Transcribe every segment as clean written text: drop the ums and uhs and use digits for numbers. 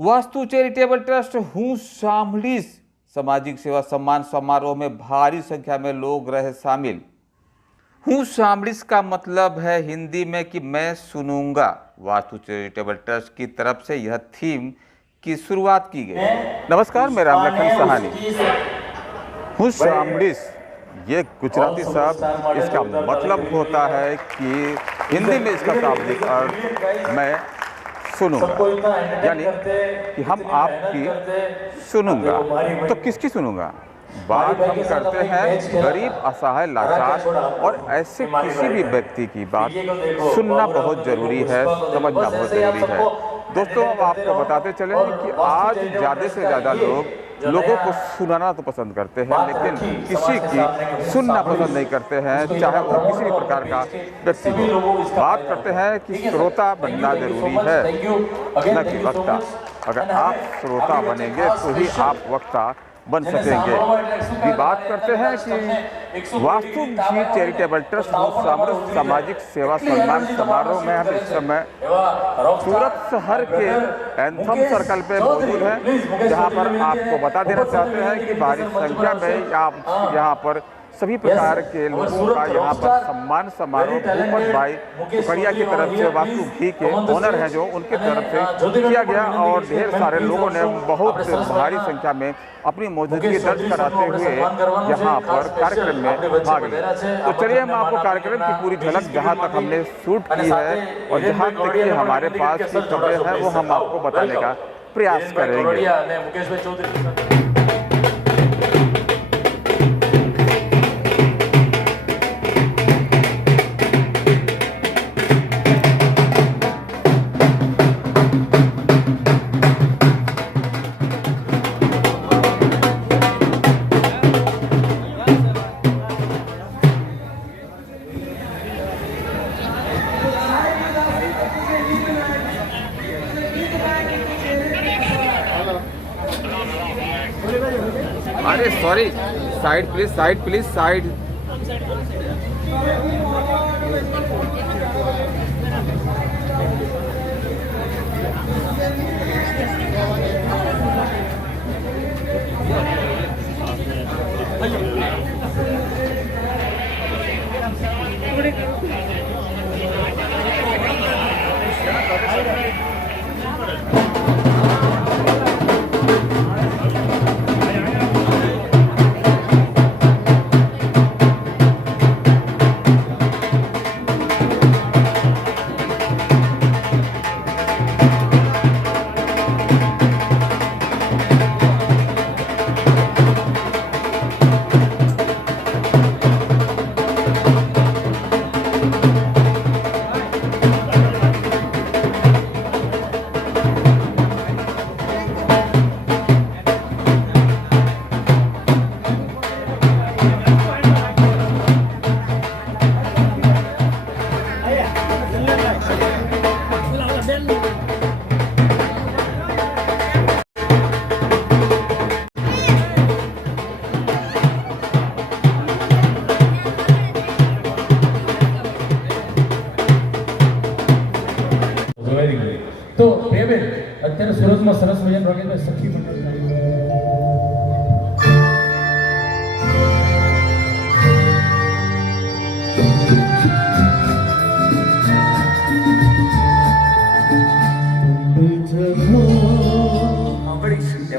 Vastu charitable trust हूँ शामलीस सामाजिक सेवा सम्मान समारोह में भारी संख्या में लोग रहे शामिल। हूँ शामलीस का मतलब है हिंदी में कि मैं सुनूंगा। वास्तु चैरिटेबल ट्रस्ट की तरफ से यह थीम की शुरुआत की गई। नमस्कार, मैं रामलखन सहानी। हूँ शामलीस ये गुजराती शब्द, इसका मतलब होता है कि हिंदी में इसका शाब्दिक अर्थ मैं सुनूंगा, यानी कि हम आपकी सुनूंगा। तो किसकी सुनूंगा? बात हम करते हैं गरीब, असहाय, लाचार और ऐसे किसी भी व्यक्ति की बात सुनना बहुत ज़रूरी है, समझना बहुत ज़रूरी है। दोस्तों, अब आपको बताते चले कि आज ज़्यादा से ज़्यादा लोगों को सुनाना तो पसंद करते हैं, लेकिन किसी की सुनना पसंद नहीं करते हैं, चाहे वो किसी भी प्रकार का व्यक्ति हो। बात करते हैं कि श्रोता बनना जरूरी है, न कि वक्ता। अगर आप श्रोता बनेंगे तो ही आप वक्ता बन सकेंगे। ये बात करते हैं कि वास्तु चैरिटेबल ट्रस्ट सामाजिक सेवा सम्मान समारोह में हम इस समय सूरत शहर के एंथम सर्कल पे मौजूद हैं, जहां पर आपको बता देना चाहते हैं कि भारी संख्या में यहाँ पर सभी प्रकार के लोगों का यहाँ पर सम्मान समारोह भूपत भाई कुकड़िया की तरफ से, वास्तु घी के ओनर हैं जो, उनकी तरफ से किया गया और ढेर सारे लोगों ने बहुत भारी संख्या में अपनी मौजूदगी दर्ज कराते हुए यहाँ पर कार्यक्रम में भाग लिया। तो चलिए हम आपको कार्यक्रम की पूरी झलक, जहाँ तक हमने शूट की है और जहाँ तक कि हमारे पास की खबरें हैं, वो हम आपको बताने का प्रयास करेंगे। अरे sorry, side please, side please, side. तो बेबे અત્યારે સુરતમાં સરસ મજાનું રોકેટમાં સખી મંડળ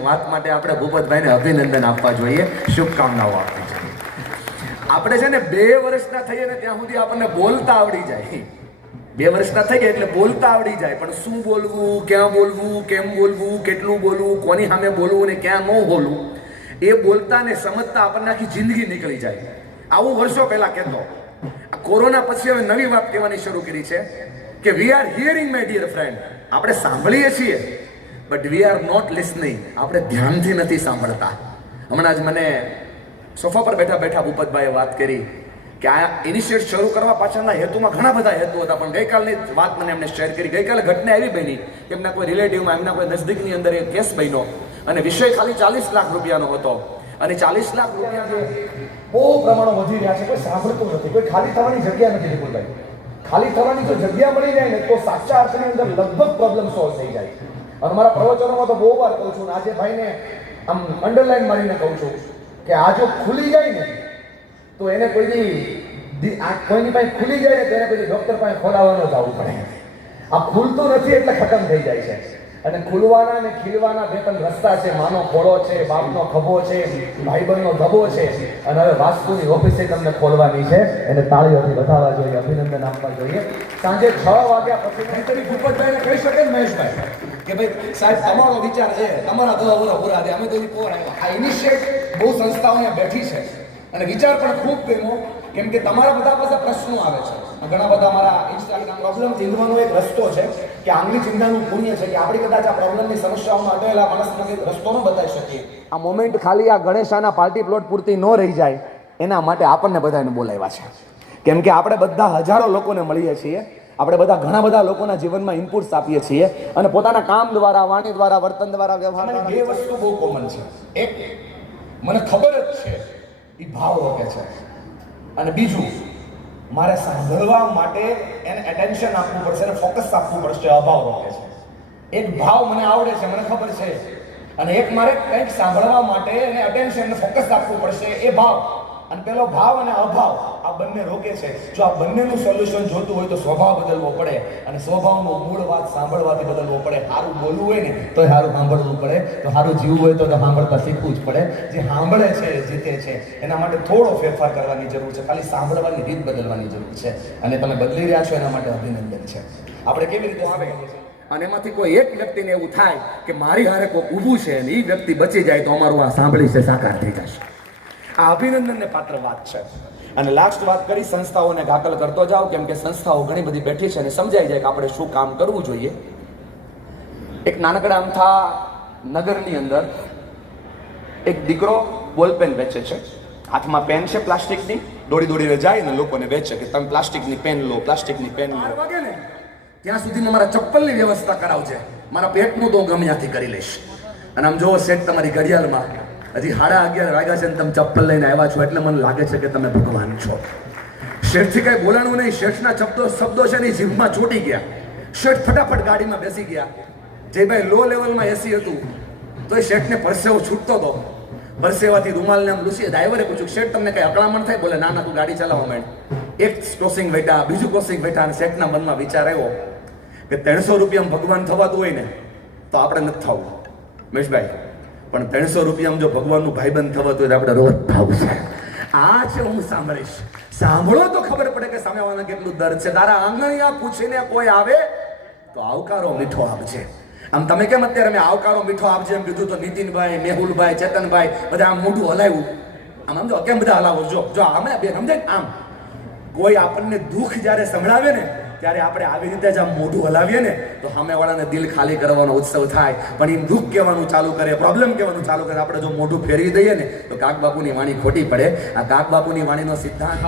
વાત માટે આપણે ભૂપતભાઈને અભિનંદન આપવા જોઈએ, શુભકામનાઓ આપવી જોઈએ। આપણે છે ને 2 વર્ષના થઈએ ને ત્યાં સુધી આપણને બોલતા આવડી જાય। 2 વર્ષના થઈ ગયા એટલે બોલતા આવડી જાય, પણ શું બોલવું, ક્યાં બોલવું, કેમ બોલવું, કેટલું બોલવું, કોની સામે બોલવું ને ક્યાં ન બોલવું, એ બોલતા ને સમજતા આપણને આખી જિંદગી નીકળી જાય। આવું વર્ષો પહેલા કહેતો, આ કોરોના પછી હવે નવી વાત કહેવાની શરૂ કરી છે કે we are hearing my dear friend. આપણે સાંભળીએ છીએ but we are not listening, આપણે ધ્યાનથી નથી સાંભળતા। હમણાં જ મને સોફા પર બેઠા બેઠા ભૂપતભાઈએ વાત કરી કે આ ઇનિશિયેટ શરૂ કરવા પાછળના હેતુમાં ઘણા બધા હેતુ હતા, પણ ગઈકાલની વાત મને એમને શેર કરી। ગઈકાલે ઘટના એવી બની કે એમના કોઈ રિલેટિવમાં, એમના કોઈ નજદીકની અંદર એક કેસ બન્યો અને વિષય ખાલી 40 લાખ રૂપિયાનો હતો અને 40 લાખ રૂપિયા બહુ પ્રમાણમાં વધી રહ્યા છે, કોઈ સાંભળતું નથી, કોઈ ખાલી થવાની જગ્યા નથી નિકુલભાઈ। ખાલી થવાની જો જગ્યા મળી જાય ને તો સાચા અર્થની અંદર લગભગ પ્રોબ્લેમ સોલ્વ થઈ જાય। અને મારા પ્રવચનોમાં તો બહુ વાર કહું છું, આજે ભાઈને આમ અંડરલાઈન મારીને કહું છું કે આ જો ખુલી જાય ને તો એને કોઈની પાસે ખુલી જાય ને તો એને પછી ડૉક્ટર પાસે ખોલાવવાનો જવું પડે. આ ખુલતું નથી એટલે ખતમ થઈ જાય છે. અને ખુલવાના ને ખીલવાના બે ત્રણ રસ્તા છે. માનો ખોળો છે, બાપનો ખભો છે, ભાઈબંધનો ધબો છે, અને હવે વાસ્તુની ઓફિસે તમને ખોલવાની છે. એને તાળીઓથી બતાવવા જોઈએ, અભિનંદન આપવા જોઈએ. સાંજે 6 વાગ્યા પછી ભૂપતભાઈને કહી શકે ને મહેશભાઈ કે ભાઈ સાહેબ તમારો વિચાર છે, તમારા તો પૂરા દે, અમે તો પોર આવ્યા. આ ઇનિશિયેટ બહુ સંસ્થાઓ અહીંયા બેઠી છે અને વિચાર પણ ખૂબ ગમ્યો, કેમ કે તમારા બધા પાસે પ્રશ્નો આવે છે. ઘણા બધા અમારા ઇન્સ્ટાગ્રામ પ્રોબ્લેમ ચીંધવાનો એક રસ્તો છે કે આંગળી ચિંતાનું પુણ્ય છે કે આપણે કદાચ આ પ્રોબ્લેમની સમસ્યાઓમાં અટવાયેલા માણસને કંઈક રસ્તો ન બતાવી શકીએ. આ મોમેન્ટ ખાલી આ ગણેશાના પાર્ટી પ્લોટ પૂરતી ન રહી જાય એના માટે આપણને બધાને બોલાવ્યા છે. કેમ કે આપણે બધા હજારો લોકોને મળીએ છીએ, આપણે બધા ઘણા બધા લોકોના જીવનમાં ઇનપુટ્સ આપીએ છીએ અને પોતાના કામ દ્વારા, વાણી દ્વારા, વર્તન દ્વારા, વ્યવહાર દ્વારા. બે વસ્તુ બહુ કોમન છે. એક, મને ખબર જ છે એ ભાવ રોકે છે, અને બીજું, મારે સાંભળવા માટે એને એટેન્શન આપવું પડશે અને ફોકસ આપવું પડશે, અભાવ રોકે છે. એક ભાવ મને આવડે છે, મને ખબર છે, અને એક મારે કંઈક સાંભળવા માટે એને એટેન્શન અને ફોકસ આપવું પડશે, એ ભાવ. અને પેલો ભાવ અને અભાવ આ બંને રોકે છે. જો આ બંનેનું સોલ્યુશન જોતું હોય તો સ્વભાવ બદલવો પડે, અને સ્વભાવનો મૂળ વાત સાંભળવાથી બદલવો પડે. સારું બોલવું હોય ને તો સારું સાંભળવું પડે, તો સારું જીવવું હોય તો સાંભળતા શીખવું જ પડે. જે સાંભળે છે જીતે છે. એના માટે થોડો ફેરફાર કરવાની જરૂર છે, ખાલી સાંભળવાની રીત બદલવાની જરૂર છે, અને તમે બદલી રહ્યા છો એના માટે અભિનંદન છે. આપણે કેવી રીતે આવે અને એમાંથી કોઈ એક વ્યક્તિને એવું થાય કે મારી હારે કોઈ ઊભું છે અને એ વ્યક્તિ બચી જાય તો અમારું આ સાંભળી છે સાકાર થઈ જશે. આ અભિનંદનને પાત્ર વાત છે. અને લાસ્ટ વાત કરી, સંસ્થાઓને દાખલ કરતો જાઓ, કેમ કે સંસ્થાઓ ઘણી બધી બેઠી છે અને સમજાઈ જાય કે આપણે શું કામ કરવું જોઈએ. એક નાનકડા અમથા નગરની અંદર એક દીકરો બોલપેન વેચે છે. હાથમાં પેન છે પ્લાસ્ટિકની, દોડીને જાય ને લોકોને વેચે કે તમે પ્લાસ્ટિકની પેન લો, પ્લાસ્ટિકની પેન લો. 12 વાગે ને ત્યાં સુધીમાં મારા ચપ્પલની વ્યવસ્થા કરાવજે, મારા પેટનું તો હું ગમે ત્યાંથી કરી લઈશ. અને આમ જોવો સેટ તમારી ઘડિયાળમાં હજી 11:30 વાગ્યા છે ને તમે ચપ્પલ લઈને આવ્યા છો, એટલે મને લાગે છે કે તમે ભગવાન છો. શેઠથી કઈ બોલાણું નહીં. શેઠના શબ્દો છે ને જીભમાં ચોટી ગયા. શેઠ ફટાફટ ગાડીમાં બેસી ગયા. જે ભાઈ લો લેવલમાં એસી હતું તો એ શેઠને પરસેવો છૂટતો હતો. પરસેવાથી રૂમાલને આમ લૂસી. ડ્રાઈવરે પૂછ્યું, શેઠ તમને કઈ અકળામણ થાય? બોલે, ના ના, તું ગાડી ચલાવવા માંડ. એક ક્રોસિંગ બેઠા, બીજું ક્રોસિંગ બેઠા, અને શેઠના મનમાં વિચાર આવ્યો કે 300 રૂપિયામાં ભગવાન થવાતું હોય ને તો આપણે નથી થવું મહેશભાઈ, પણ 300 રૂપિયામાં જો ભગવાનનું ભાઈબંધ થવાતું હોય તો આપણે રોજ થવું છે. આ છે હું સાંભળીશ. સાંભળો તો ખબર પડે કે સામેવાળાને કેટલું દર્દ છે. તારા આંગણિયા પૂછીને કોઈ આવે તો આવકારો મીઠો આપજે. આમ તમે કેમ અત્યારે મેં આવકારો મીઠો આપજે એમ કીધું તો નીતિનભાઈ, મેહુલભાઈ, ચેતનભાઈ બધા આમ મોઢું હલાવ્યું. આમ જો કેમ બધા હલાવો? જો અમે બે સમજે આમ કોઈ આપણને દુઃખ જ્યારે સંભળાવે ને ત્યારે આપણે આવી રીતે જ આમ મોઢું હલાવીએ ને તો સામેવાળાને દિલ ખાલી કરવાનો ઉત્સવ થાય. પણ એમ દુઃખ કહેવાનું ચાલુ કરે, પ્રોબ્લેમ કહેવાનું ચાલુ કરે, આપણે જો મોઢું ફેરવી દઈએ ને તો કાકબાપુની વાણી ખોટી પડે. આ કાકબાપુની વાણીનો સિદ્ધાંત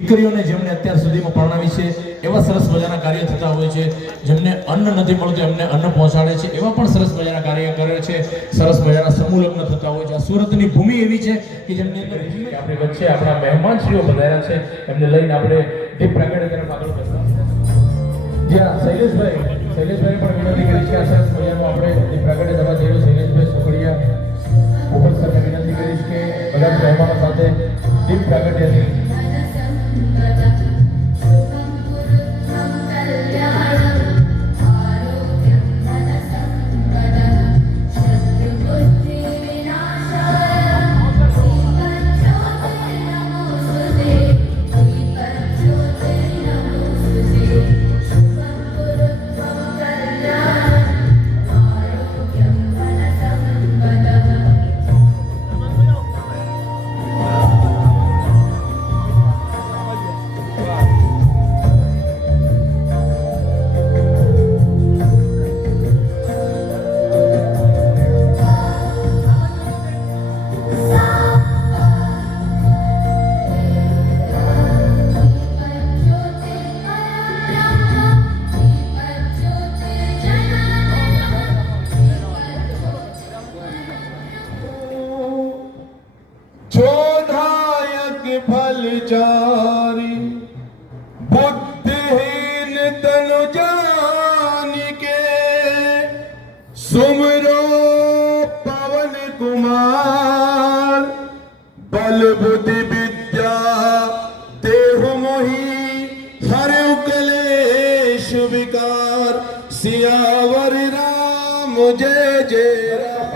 દીકરીઓને જેમને અત્યાર સુધીમાં પરણાવી છે એવા સરસ મજાના કાર્ય થતા હોય છે. જેમને અન્ન નથી મળતું એમને અન્ન પહોંચાડે છે, એવા પણ સરસ મજાના કાર્ય કરે છે. સરસ મજાના સમૂહ લગ્ન થતા હોય છે. આ સુરતની ભૂમિ એવી છે કે જેમની અંદર આપણી વચ્ચે આપણા મહેમાનશ્રીઓ પધાર્યા છે, એમને લઈને આપણે દીપ પ્રાગટ્ય તરફ આગળ વધવા. જ્યાં શૈલેષભાઈ પણ વિનંતી કરી છે આ સરસ મજાનું આપણે દીપ પ્રાગટ્ય થવા જઈ રહ્યું. શૈલેષભાઈ સુખડિયા ભૂપત સરને વિનંતી કરીશ કે બધા મહેમાનો સાથે દીપ પ્રાગટ્યની विकार सियावर राम जय जय राम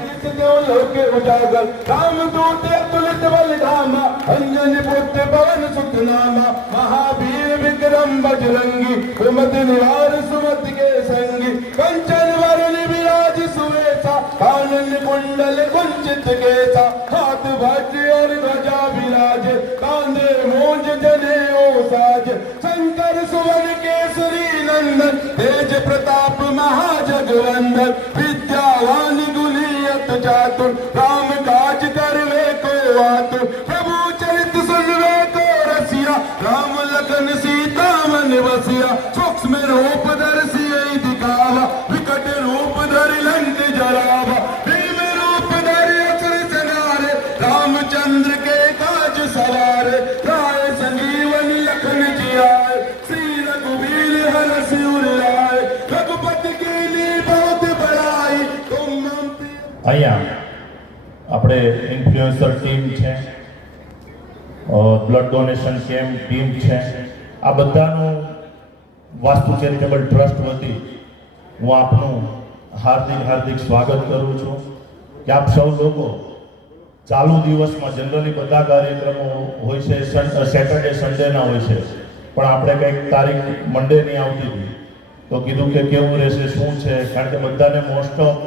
लोके उजागर राम दूते तुलित बल धामा अंजन पुत्र पवन सुत नामा महावीर विक्रम बजरंगी सुमत निवार सुमत के संगी कंचन वरण विराज सुवेशा कानन कुंडल कुंचित केसा हाथ वज्र और ध्वजा विराज कांधे मोज जने ओ साज शंकर सुवन केसरी नंदन तेज प्रताप महाजगवंदन विद्यावान गुणियत चातुर राम काज करवे को आतुर प्रभु चरित सुनवे को रसिया राम लखन सीता मन बसिया सूक्ष्म रूप दर्शिए दिखावा विकट रूप धरि लंक जरावा भीम रूप धरि असुर संहारे रामचंद्र के काज सवारे राय संजीवन लखन जियाए श्री रघुवीर हरष उर लाए रघुपति की ली बहुत बड़ाई तुम मम प्रिय અહીંયા આપણે ઇન્ફ્લુએન્સર ટીમ છે, બ્લડ ડોનેશન કેમ્પ ટીમ છે, આ બધાનું વાસ્તુ ચેરિટેબલ ટ્રસ્ટ વતી હું આપનું હાર્દિક હાર્દિક સ્વાગત કરું છું કે આપ સૌ લોકો ચાલુ દિવસમાં જનરલી બધા કાર્યક્રમો હોય છે સેટરડે સન્ડેના હોય છે, પણ આપણે કંઈક તારીખ મંડેની આવતી હતી તો કીધું કે કેવું રહેશે શું છે, કારણ કે બધાને મોસ્ટ ઓફ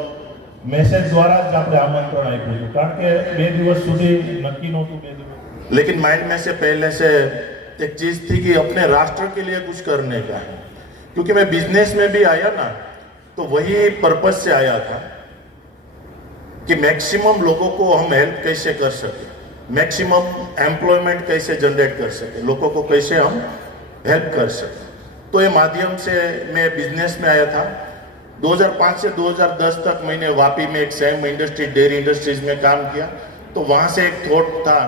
મેસેજ દ્વારા જ આપણે આમંત્રણ આપ્યું હતું, કારણ કે 2 દિવસ સુધી નક્કી નહોતું 2 દિવસ, लेकिन माइंड में से पहले से एक चीज थी कि अपने राष्ट्र के लिए कुछ करने का है, क्योंकि मैं बिजनेस में भी आया ना तो वही पर्पस से आया था कि मैक्सिमम लोगों को हम हेल्प कैसे कर सके, मैक्सिमम एम्प्लॉयमेंट कैसे जनरेट कर सके, लोगों को कैसे हम हेल्प कर सके। तो ये माध्यम से मैं बिजनेस में आया था। 2005 से 2010 तक मैंने वापी में एक सैम इंडस्ट्री डेयरी इंडस्ट्रीज में काम किया, तो वहाँ से एक थॉट था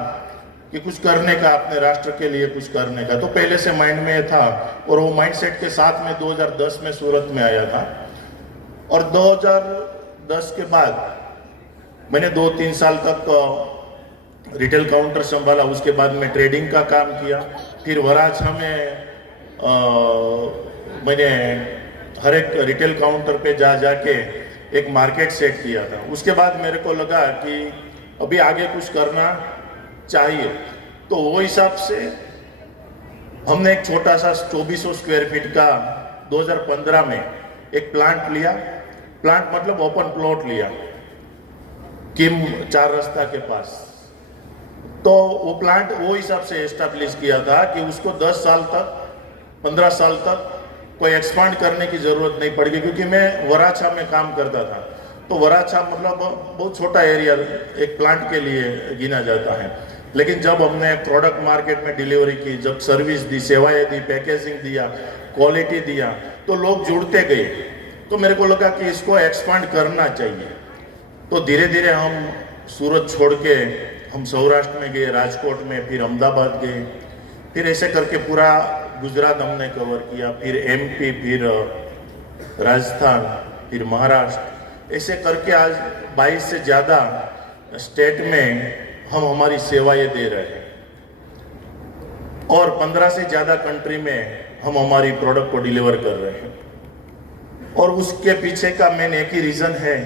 कि कुछ करने का, अपने राष्ट्र के लिए कुछ करने का, तो पहले से माइंड में था और वो माइंडसेट के साथ में 2010 में सूरत में आया था। और 2010 के बाद मैंने 2-3 साल तक रिटेल काउंटर संभाला, उसके बाद मैं ट्रेडिंग का काम किया, फिर वराछा में मैंने हर एक रिटेल काउंटर पे जाके एक मार्केट सेट किया था। उसके बाद मेरे को लगा कि अभी आगे कुछ करना चाहिए, तो वो हिसाब से हमने एक छोटा सा 2400 स्क्वायर फीट का 2015 में एक प्लांट लिया, प्लांट मतलब ओपन प्लॉट लिया किम 4 रास्ता के पास। तो वो प्लांट वो हिसाब से एस्टेब्लिश किया था कि उसको 10 साल तक 15 साल तक कोई एक्सपांड करने की जरूरत नहीं पड़ेगी, क्योंकि मैं वराछा में काम करता था, तो वराछा मतलब बहुत छोटा एरिया एक प्लांट के लिए गिना जाता है। लेकिन जब हमने प्रोडक्ट मार्केट में डिलीवरी की, जब सर्विस दी, सेवाएं दी, पैकेजिंग दिया, क्वालिटी दिया, तो लोग जुड़ते गए, तो मेरे को लगा कि इसको एक्सपांड करना चाहिए। तो धीरे धीरे हम सूरत छोड़ के हम सौराष्ट्र में गए, राजकोट में, फिर अहमदाबाद गए, फिर ऐसे करके पूरा गुजरात हमने कवर किया, फिर एमपी, फिर राजस्थान, फिर महाराष्ट्र, ऐसे करके आज 22 से ज़्यादा स्टेट में हम हमारी सेवाएं दे रहे हैं और 15 से ज़्यादा कंट्री में हम हमारी प्रोडक्ट को डिलीवर कर रहे हैं। और उसके पीछे का मेन एक ही रीज़न है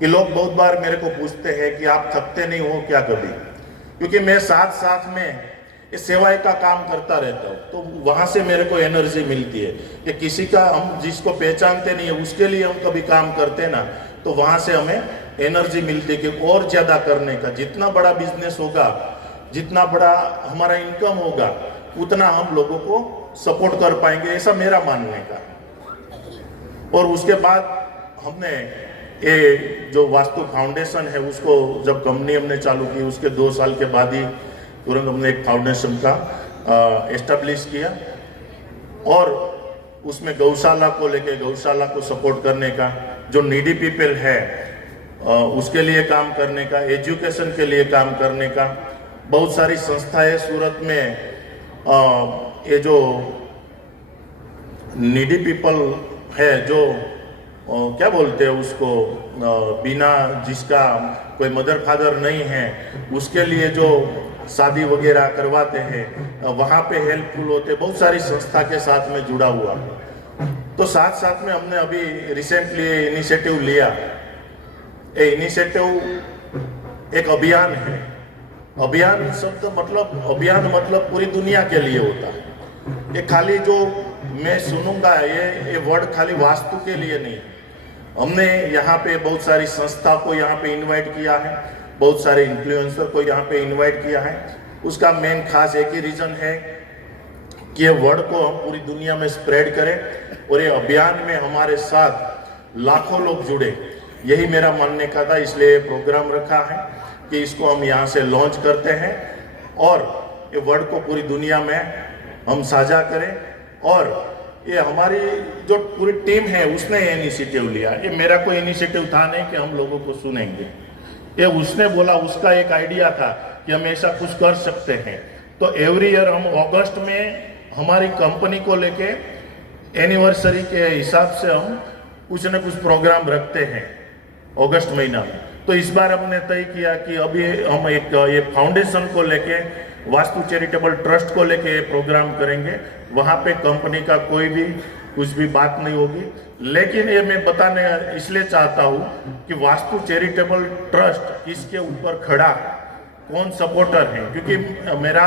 कि लोग बहुत बार मेरे को पूछते हैं कि आप थकते नहीं हो क्या कभी, क्योंकि मैं साथ साथ में इस सेवाएं का काम करता रहता हूँ, तो वहाँ से मेरे को एनर्जी मिलती है कि किसी का हम जिसको पहचानते नहीं है उसके लिए हम कभी काम करते ना, तो वहाँ से हमें एनर्जी मिलती है कि और ज़्यादा करने का। जितना बड़ा बिजनेस होगा, जितना बड़ा हमारा इनकम होगा, उतना हम लोगों को सपोर्ट कर पाएंगे, ऐसा मेरा मानने का। और उसके बाद हमने ये जो वास्तु फाउंडेशन है उसको जब कंपनी हमने चालू की, उसके 2 साल के बाद ही तुरंत हमने एक फाउंडेशन का एस्टेब्लिश किया और उसमें गौशाला को लेके, गौशाला को सपोर्ट करने का, जो नीडी पीपल है उसके लिए काम करने का, एजुकेशन के लिए काम करने का। बहुत सारी संस्थाएं सूरत में ये जो नीडी पीपल है, जो क्या बोलते हैं उसको, बिना जिसका कोई मदर फादर नहीं है, उसके लिए जो शादी वगैरह करवाते हैं, वहाँ पे हेल्पफुल होते, बहुत सारी संस्था के साथ में जुड़ा हुआ। तो साथ साथ में हमने अभी रिसेंटली इनिशिएटिव लिया। ये इनिशिएटिव एक अभियान है। अभियान शब्द मतलब पूरी दुनिया के लिए होता है। ये खाली जो मैं सुनूंगा ये वर्ड खाली वास्तु के लिए नहीं। हमने यहाँ पे बहुत सारी संस्था को यहाँ पे इनवाइट किया है, बहुत सारे इन्फ्लुएंसर को यहाँ पे इनवाइट किया है। उसका मेन खास एक ही रीजन है कि ये वर्ड को हम पूरी दुनिया में स्प्रेड करें और ये अभियान में हमारे साथ लाखों लोग जुड़े। यही मेरा मानने का था, इसलिए ये प्रोग्राम रखा है कि इसको हम यहाँ से लॉन्च करते हैं और ये वर्ड को पूरी दुनिया में हम साझा करें। और ये हमारी जो पूरी टीम है उसने ये इनिशिएटिव लिया। ये मेरा कोई इनिशिएटिव था नहीं कि हम लोगों को सुनेंगे, ये उसने बोला, उसका एक आइडिया था कि हम ऐसा कुछ कर सकते हैं। तो एवरी ईयर हम अगस्त में हमारी कंपनी को लेके एनिवर्सरी के हिसाब से हम कुछ न कुछ प्रोग्राम रखते हैं अगस्त महीना में। तो इस बार हमने तय किया कि अभी हम एक ये फाउंडेशन को लेके, वास्तु चैरिटेबल ट्रस्ट को लेके ये प्रोग्राम करेंगे। वहाँ पे कंपनी का कोई भी कुछ भी बात नहीं होगी, लेकिन ये मैं बताने इसलिए चाहता हूँ कि वास्तु चैरिटेबल ट्रस्ट किसके ऊपर खड़ा, कौन सपोर्टर है, क्योंकि मेरा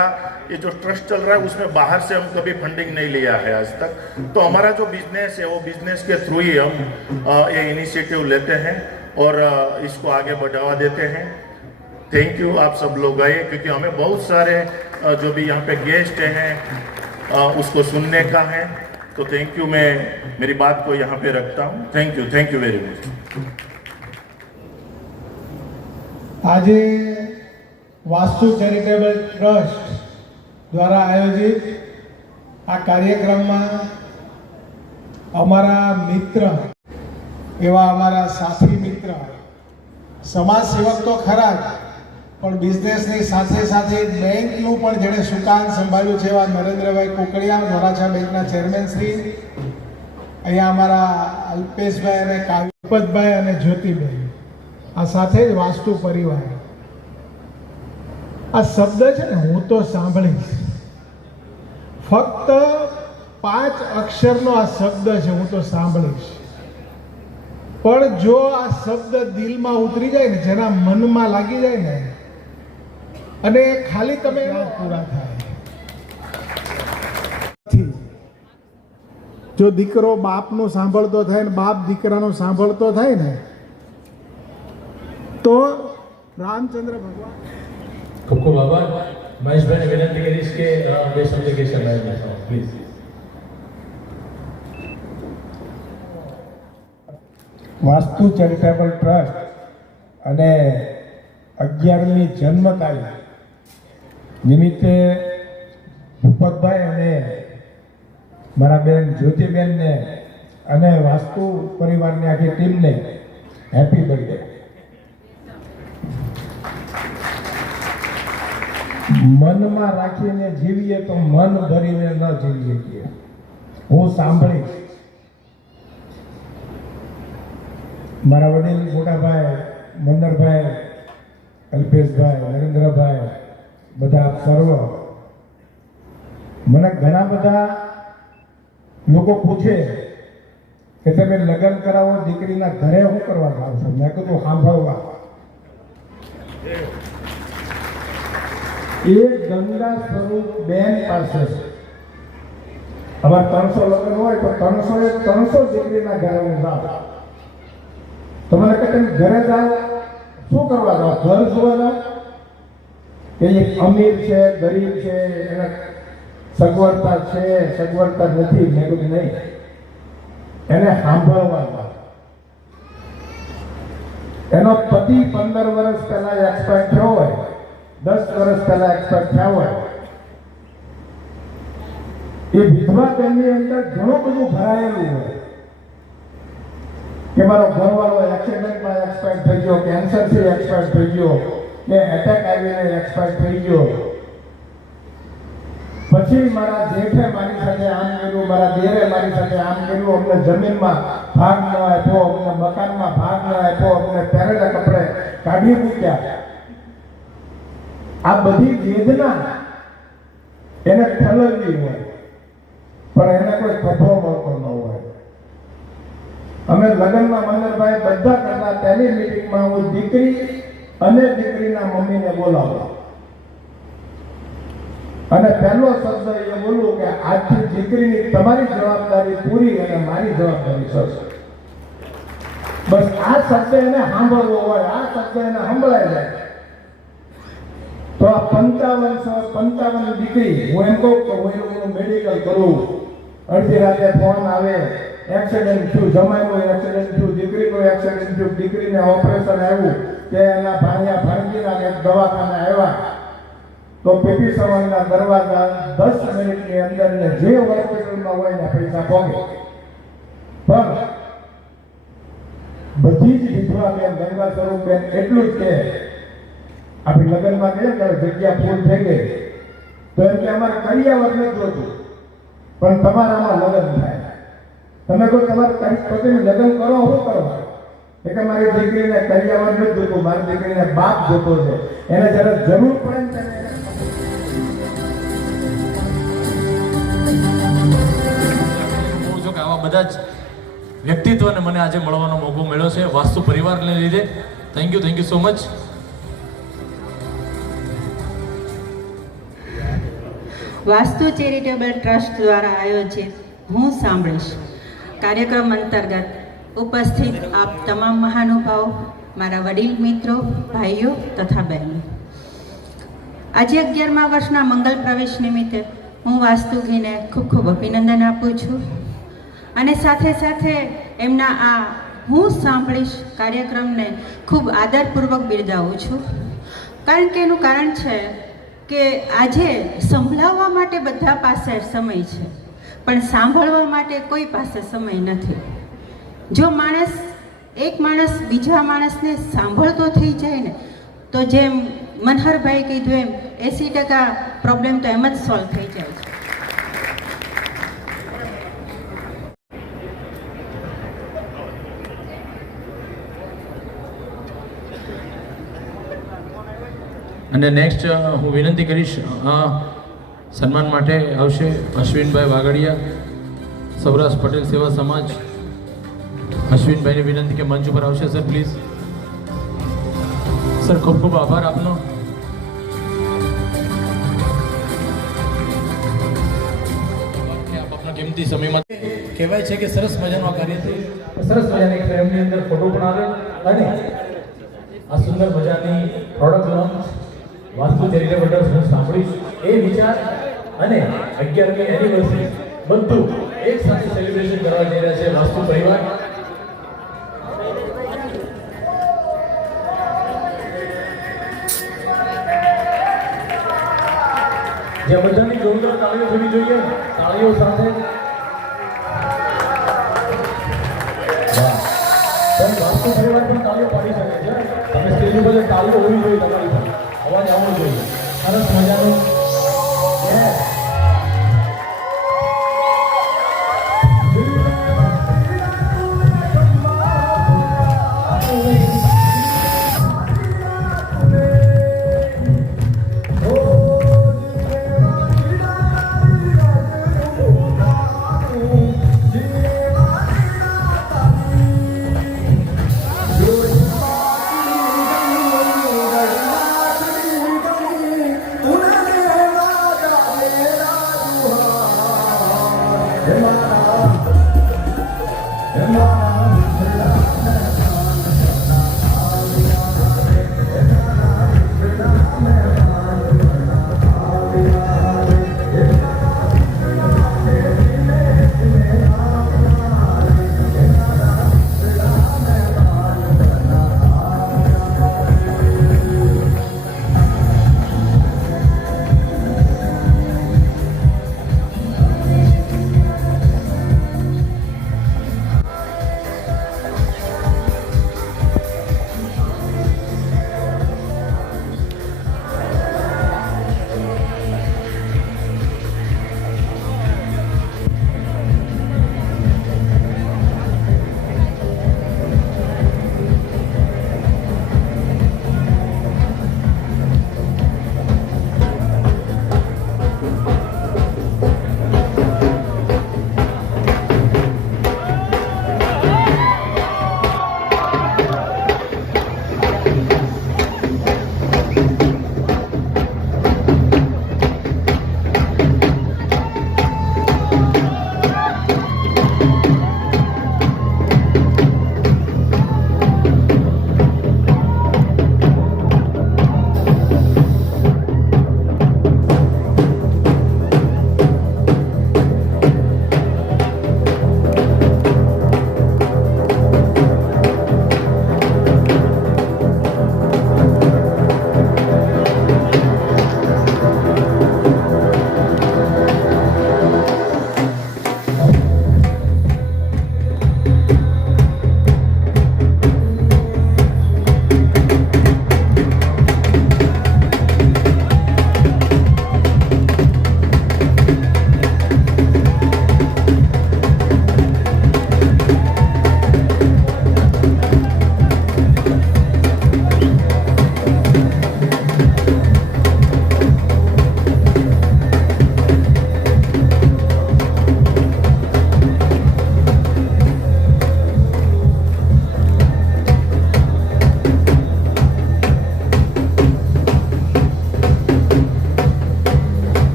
ये जो ट्रस्ट चल रहा है उसमें बाहर से हम कभी फंडिंग नहीं लिया है आज तक। तो हमारा जो बिजनेस है वो बिजनेस के थ्रू ही हम ये इनिशिएटिव लेते हैं और इसको आगे बढ़ावा देते हैं। थैंक यू, आप सब लोग आए, क्योंकि हमें बहुत सारे जो भी यहाँ पे गेस्ट हैं उसको सुनने का है। तो थैंक यू, मैं मेरी बात को यहाँ पे रखता हूँ। Thank you very much. आज वास्तु चैरिटेबल ट्रस्ट द्वारा आयोजित आ कार्यक्रम में अमरा मित्र एवा अमरा साथी मित्र समाज सेवक तो खरा पण बिजनेसनी साथे साथे बेंकनुं पण जेणे सुकान संभाळ्युं छे एवा नरेन्द्रभाई कुकड़िया वराछा बेंकना चेरमेन श्री, अहींया अमरा अल्पेशभाई अने काव्यपतभाई अने ज्योतिभाई, आ साथे ज वास्तु परिवार। आ शब्द है ने हूँ तो सांभळीश, फक्त 5 अक्षरनो आ शब्द है, हूँ तो सांभळीश। पण जो आ शब्द दिल में उतरी जाए ने, जेना मन में लागी जाए ने, अने खाली तमे पूरा थाय। जो दीकरो बापनो सांभळतो थाय ने बाप दीकरानो सांभळतो थाय ने, तो रामचंद्र भगवान खूब खूब आभार। महेश भाई ने विनंती करीश के બે શબ્દ કે સમય લેશો પ્લીઝ। वास्तु चैरिटेबल ट्रस्ट અને 11મી જન્મ તારીખ નિમિત્તે ભૂપતભાઈ અને મારા બેન જ્યોતિબેનને અને વાસ્તુ પરિવારની આખી ટીમને હેપી બર્થડે। મનમાં રાખીને જીવીએ તો મન ભરીને ન જીવી શકીએ। હું સાંભળીશ। મારા વડીલ મોટાભાઈ મંદરભાઈ, અલ્પેશભાઈ, નરેન્દ્રભાઈ, બધા સર્વ, મને ઘણા બધા લોકો પૂછે કે તમે લગ્ન કરાવો દીકરીના ઘરે શું કરવા જાવ છો? મેં કીધું સાંભળવા। एक गंगा स्वरूप बेन पास अमर 300 लग्न हो तो 300 दीकरीना घरे हूँ जाऊँ। तो मैंने कहते घरे जाओ शू करवा जाओ? घर जोवा जाओ कि एक अमीर है गरीब है, सगवड़ता है सगवड़ता नहीं? मैं कहूँ नहीं, एने सांभळवा जाओ। एनो पति 15 वर्ष पहला एक्सपायर थयो होय, 10 वर्ष पहला एक्सपायर थया होय, ये विधवा बेननी अंदर घणुं बधुं भरायेલું होय કે મારો ઘરવાળો એક્સિડન્ટમાં એક્સપાયર થઈ ગયો, કેન્સરથી એક્સપાયર થઈ ગયો, કે એટેક આવીને એક્સપાયર થઈ ગયો, પછી મારા જેઠે મારી સાથે આમ કર્યું, મારા દેરે મારી સાથે આમ કર્યું, અમને જમીનમાં ભાગ ન આપ્યો, અમને મકાનમાં ભાગ ન આપ્યો, અમને પહેરેલા કપડે કાઢી મૂક્યા। આ બધી વેદના એને ઠલવવી હોય પણ એને કોઈ ખભો મળતો ન હોય। અમે લગ્નમાં મંદરભાઈ બધા કરતા પહેલી મિટિંગમાં હું દીકરી અને દીકરીના મમ્મીને બોલાવો અને પહેલો શબ્દ એ બોલું કે આજથી દીકરીની તમારી જવાબદારી પૂરી અને મારી જવાબદારી થશે. બસ આ શબ્દ એને સાંભળવો હોય, આ શબ્દ એને સંભળાય જાય તો આ 55 દીકરી હું એમ કહું કે હું એનું મેડિકલ કરું, અડધી રાતે ફોન આવે, એક્સિડન્ટ થયું, જમાઈનું એક્સિડન્ટ થયું, દીકરીનું એક્સિડન્ટ થયું, દીકરીને ઓપરેશન આવ્યું કે એના ભાણિયા ભાણકીના એક દવાખાને આવ્યા તો પેટી સવારના દરવાજા 10 મિનિટની અંદર ને જે હોસ્પિટલમાં હોય ને પૈસા પહોંચે. પણ બધી જ વિધવા બેન, ગંગા સ્વરૂપ બેન એટલું જ કે આપણી લગ્નમાં કહીએ ત્યારે જગ્યા ફૂલ થઈ ગઈ તો એમ કે અમારે કરિયાવર નથી જોતું પણ તમારામાં લગ્ન થાય. તમે કોઈ તમારે પોતાનું લગ્ન કરો, શું કરવા? એટલે મારી દીકરીને કરિયાવર નથી જોતું, મારી દીકરીને બાપ જોતો છે. એને જ્યારે જરૂર પડે ને હું છું કે આવા બધા જ વ્યક્તિત્વને મને આજે મળવાનો મોકો મળ્યો છે વાસ્તુ પરિવારને લીધે. Thank you so much. Vastu charitable trust દ્વારા આયોજિત હું સાંભળીશ કાર્યક્રમ અંતર્ગત ઉપસ્થિત આપ તમામ મહાનુભાવો, મારા વડીલ મિત્રો, ભાઈઓ તથા બહેનો, આજે 11મા વર્ષના મંગલ પ્રવેશ નિમિત્તે હું વાસ્તુજીને ખૂબ ખૂબ અભિનંદન આપું છું અને સાથે સાથે એમના આ હું સાંભળીશ કાર્યક્રમને ખૂબ આદરપૂર્વક બિરદાવું છું. કારણ કે એનું કારણ છે કે આજે સંભળાવવા માટે બધા પાસે સમય છે પણ સાંભળવા માટે કોઈ પાસે સમય નથી. જો એક માણસ બીજા માણસને સાંભળતો થઈ જાય ને તો જેમ મનહરભાઈ કીધું એમ 80% પ્રોબ્લેમ તો એમ જ સોલ્વ થઈ જાય છે. અને નેક્સ્ટ હું વિનંતી કરીશ સન્માન માટે આવશે અશ્વિનભાઈ વાગડિયા, સૌરાષ્ટ્ર પટેલ સેવા સમાજ. અશ્વિનભાઈને વિનંતી કે મંચ ઉપર આવશે સર, પ્લીઝ. સર ખૂબ ખૂબ આભાર આપનો. આપ આપના કિંમતી સમયમાં કહેવાય છે કે સરસ મજાનું આ કાર્ય થયું, સરસ મજાની ફ્રેમની અંદર ફોટો પણ આવે અને આ સુંદર મજાની product launch vastu charitable trust હું સાંભળીશ એ વિચાર અને 11મી એનિવર્સરી બધું એક સાથે સેલિબ્રેશન કરવા જઈ રહ્યા છે વાસ્તુ પરિવાર. જે બધાની જોરદાર તાળીઓ થવી જોઈએ, તાળીઓ સાથે. વાસ્તુ પરિવાર પણ તાળીઓ પાડી શકે છે. તમે સ્ટેજ ઉપર તાળીઓ હોવી જોઈએ, તમારી પાસે અવાજ આવવો જોઈએ. સરસ મજાનો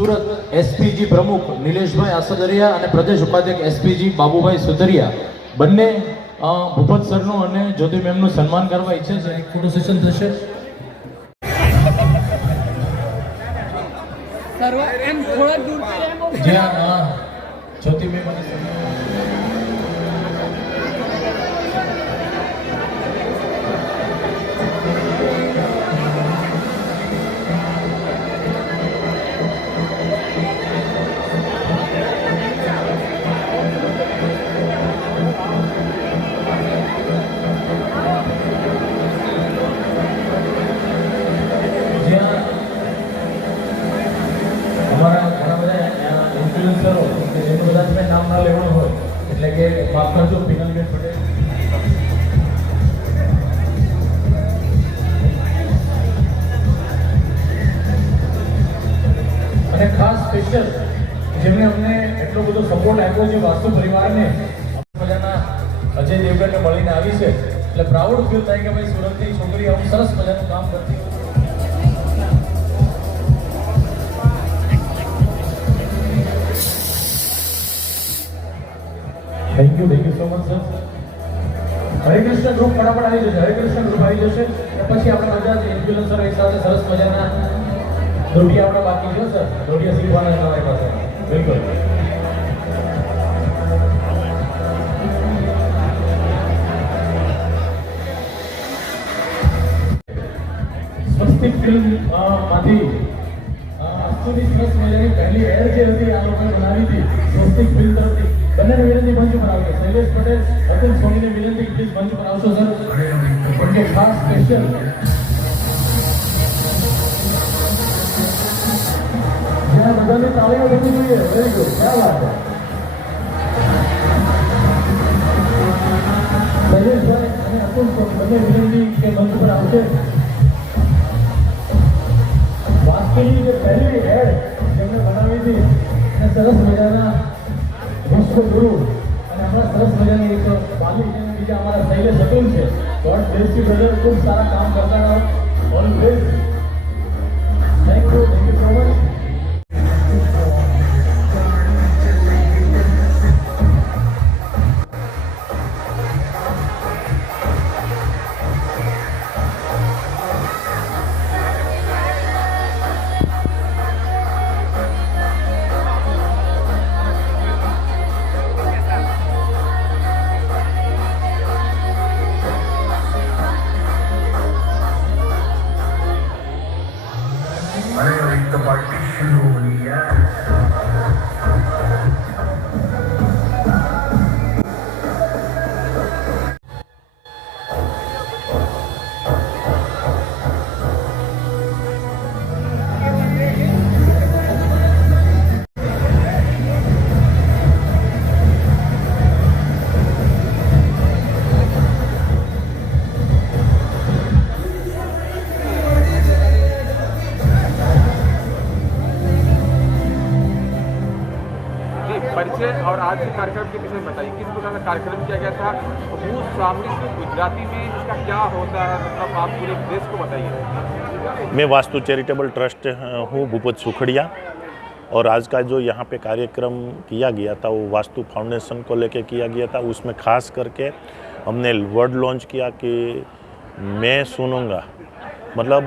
સુરત એસપીજી પ્રમુખ નિલેશભાઈ આસદરિયા અને પ્રદેશ ઉપાધ્યક્ષ એસપીજી બાબુભાઈ સુતરિયા બંને ભૂપત સરનું અને જ્યોતિ મેમનું સન્માન કરવા ઈચ્છે છે. એક ફોટો સેશન થશે. જ્યાં જ્યોતિ મેમ અને નામ ના લેવાનું હોય એટલે કે માફ કરજો પિનલબેન પટેલ અને ખાસ સ્પેશિયલ જેમણે અમને એટલો બધો સપોર્ટ આપ્યો છે વાસ્તુ પરિવારને મજાના અજય દેવગણને મળીને આવી છે એટલે પ્રાઉડ ફીલ થાય કે ભાઈ સુરતની છોકરી આવું સરસ મજાનું કામ કરતી. Thank you so much sir. હરે કૃષ્ણ ગ્રુપ ફટાફટ આવી જશે. હરે કૃષ્ણ ગ્રુપ આવી જશે પછી આપણે બધા જ ઇન્ફ્લુએન્સર એક સાથે સરસ મજાના દોઢિયા આપણે બાકી છે સર. દોઢિયા શીખવાના છે અમારી પાસે. બિલકુલ. સ્વસ્તિક ફિલ્મ માંથી અશ્વિની સરસ મજાની પહેલી એડ જે હતી આ લોકોએ બનાવી હતી સ્વસ્તિક ફિલ્મ તરફથી. બંનેને વિનંતી મંચ પર આવજો. શૈલેષ પટેલ અતુલ સોનીને વિનંતી પ્લીઝ મંચ પર આવશો સર. કેમકે ખાસ સ્પેશિયલ જ્યાં બધાની તાળીઓ બની જોઈએ. Very good. ક્યાં વાત છે. શૈલેષભાઈ અને અતુલ સોની બંને વિનંતી કે મંચ પર આવશે. વાસ્તવની જે પહેલી એડ જેમણે બનાવી હતી અને સરસ મજાના ગુરુ અને હમણાં સરસ મજાની એક વાલી અને બીજા અમારા શૈલેષ અતુલ છે. God bless you brother. ખૂબ સારા કામ કરતા રહો. Always. Thank you so much. परिचय और आज के कार्यक्रम के विषय में बताइए. किस प्रकार का कार्यक्रम किया गया था. भूत सामने से गुजराती में इसका क्या होता है, मतलब आप पूरे देश को बताइए. मैं वास्तु चैरिटेबल ट्रस्ट हूँ भूपत सुखड़िया और आज का जो यहाँ पे कार्यक्रम किया गया था वो वास्तु फाउंडेशन को लेके किया गया था. उसमें खास करके हमने वर्ड लॉन्च किया कि मैं सुनूंगा. मतलब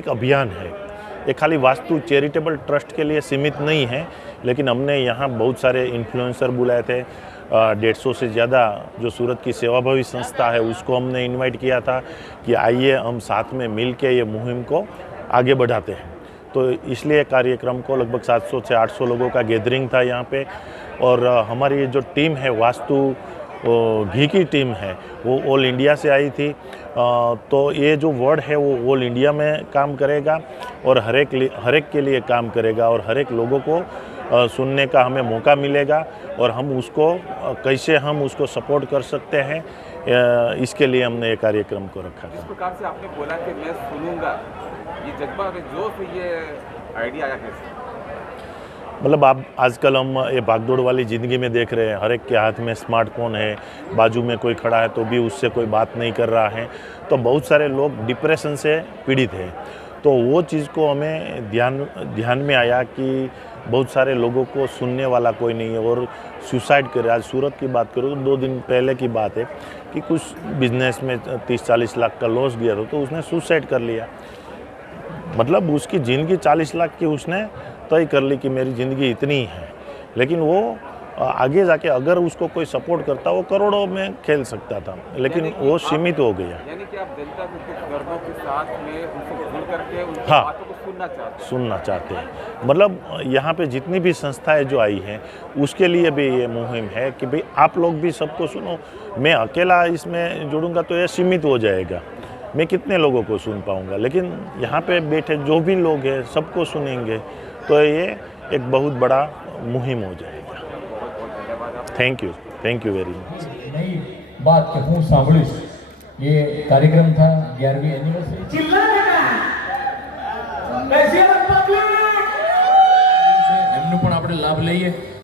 एक अभियान है. ये खाली वास्तु चैरिटेबल ट्रस्ट के लिए सीमित नहीं है, लेकिन हमने यहाँ बहुत सारे इन्फ्लुएंसर बुलाए थे. 150 से ज़्यादा जो सूरत की सेवाभावी संस्था है उसको हमने इनवाइट किया था कि आइए हम साथ में मिल के ये मुहिम को आगे बढ़ाते हैं. तो इसलिए कार्यक्रम को लगभग 700 से 800 लोगों का गैदरिंग था यहाँ पे। और हमारी जो टीम है वास्तु घी की टीम है वो ऑल इंडिया से आई थी। तो ये जो वर्ड है वो ऑल इंडिया में काम करेगा और हर एक के लिए काम करेगा और हर एक लोगों को सुनने का हमें मौका मिलेगा और हम उसको कैसे हम उसको सपोर्ट कर सकते हैं, इसके लिए हमने ये कार्यक्रम को रखा जिस था। प्रकार से आपने बोला कि मैं सुनूंगा, ये जज्बा और जोश, ये आइडिया आया कैसे? मतलब आप आजकल हम ये भागदौड़ वाली ज़िंदगी में देख रहे हैं, हर एक के हाथ में स्मार्टफोन है, बाजू में कोई खड़ा है तो भी उससे कोई बात नहीं कर रहा है। तो बहुत सारे लोग डिप्रेशन से पीड़ित हैं। तो वो चीज़ को हमें ध्यान में आया कि बहुत सारे लोगों को सुनने वाला कोई नहीं है और सुसाइड करे। आज सूरत की बात करूँ तो 2 दिन पहले की बात है कि कुछ बिजनेस में 30-40 लाख का लॉस गया था तो उसने सुसाइड कर लिया। मतलब उसकी ज़िंदगी 40 लाख की उसने तय कर ली कि मेरी ज़िंदगी इतनी है, लेकिन वो आगे जाके अगर उसको कोई सपोर्ट करता वो करोड़ों में खेल सकता था, लेकिन वो सीमित हो गया। यानी कि आप जनता के कुछ वर्गों के साथ में उनसे जुड़ करके उनकी हाँ, बातों को सुनना चाहते हैं। मतलब यहाँ पे जितनी भी संस्थाएं जो आई हैं उसके लिए भी ये मुहिम है कि भाई आप लोग भी सबको सुनो। मैं अकेला इसमें जुड़ूंगा तो ये सीमित हो जाएगा, मैं कितने लोगों को सुन पाऊंगा, लेकिन यहाँ पे बैठे जो भी लोग हैं सबको सुनेंगे तो ये एक बहुत बड़ा मुहिम हो जाएगा। Thank you very much. नई बात कि हूँ सांभळीश, ये कार्यक्रम था 11वीं एनिवर्सरी। એમનો પણ આપણે લાભ લઈએ।